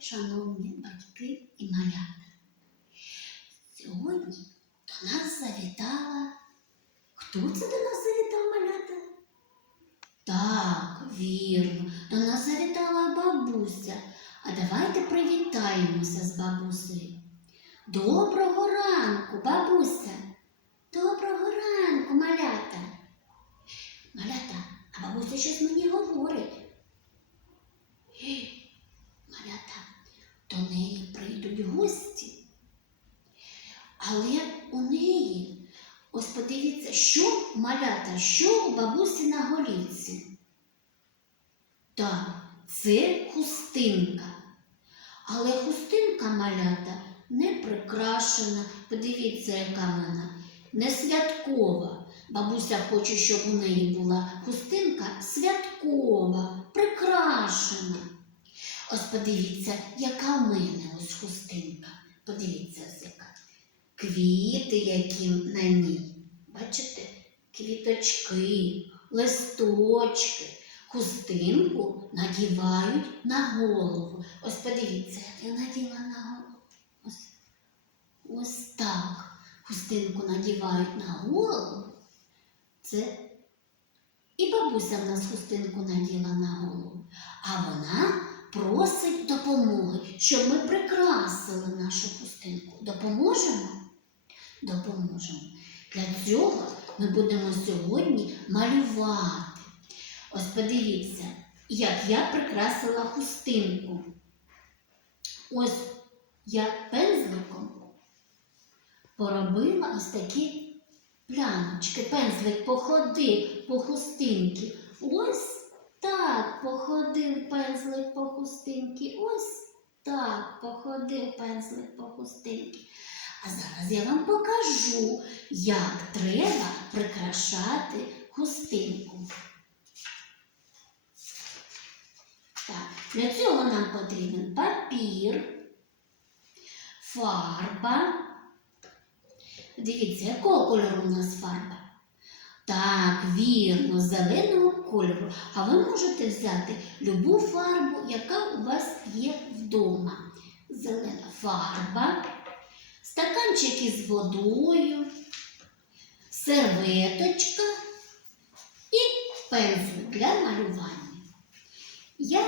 шановні батьки і малята. Сьогодні до нас завітала. Хто це до нас завітав, малята? Так, вірно, до нас завітала бабуся. А давайте привітаємося з бабусею. Доброго ранку, бабуся. Доброго ранку, малята. Малята, а бабуся щось мені говорить. Ей, Малята, до неї прийдуть гості. Але у неї, ось подивіться, що малята, що у бабусі на голівці. Так, це хустинка. Але хустинка малята не прикрашена. Подивіться, яка вона не святкова. Бабуся хоче, щоб у неї була хустинка святкова, прикрашена. Ось подивіться, яка в мене ось хустинка. Подивіться, ось яка. Квіти, які на ній. Бачите? Квіточки, листочки. Хустинку надівають на голову. Ось подивіться, як я наділа на голову. Ось, ось так. Хустинку надівають на голову. Це і бабуся в нас хустинку наділа на голову. А вона просить допомоги, щоб ми прикрасили нашу хустинку. Допоможемо? Допоможемо. Для цього ми будемо сьогодні малювати. Ось подивіться, як я прикрасила хустинку. Ось я пензликом поробила ось такі плямочки. Пензлик походив по хустинці. Ось так походив пензлик по хустинці. Ось так походив пензлик по хустинці. А зараз я вам покажу, як треба прикрашати хустинку. Так, для цього нам потрібен папір, фарба. Dивіться, якого кольору у нас фарба? Так, вірно, зеленого кольору. А ви можете взяти любу фарбу, яка у вас є вдома. Зелена фарба, стаканчик із водою, серветочка і пензлик для малювання. Я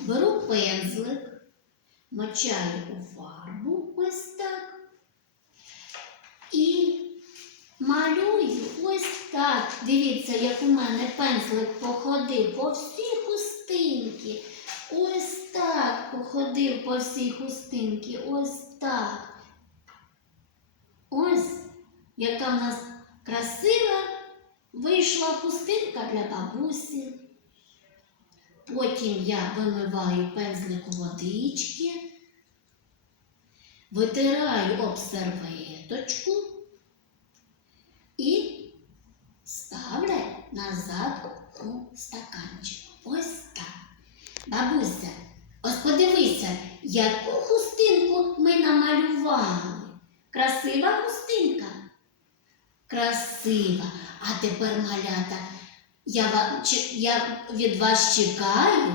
беру пензлик, мочаю у фарбу ось так і малюю ось так. Дивіться, як у мене пензлик походив по всій хустинці. Ось так походив по всій хустинці. Ось так. Ось яка в нас красива вийшла хустинка для бабусі. Потім я вимиваю пензлик водички, витираю об серветочку і ставляю назад у стаканчик. Ось так. Бабуся, ось подивися, яку хустинку ми намалювали. Красива хустинка? Красива. А тепер малята. Я, ва- чи- я від вас чекаю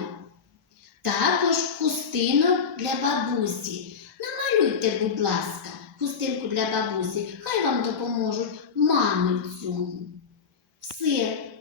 також хустинок для бабусі. Намалюйте, будь ласка, хустинку для бабусі. Хай вам допоможуть мами цьому. Все,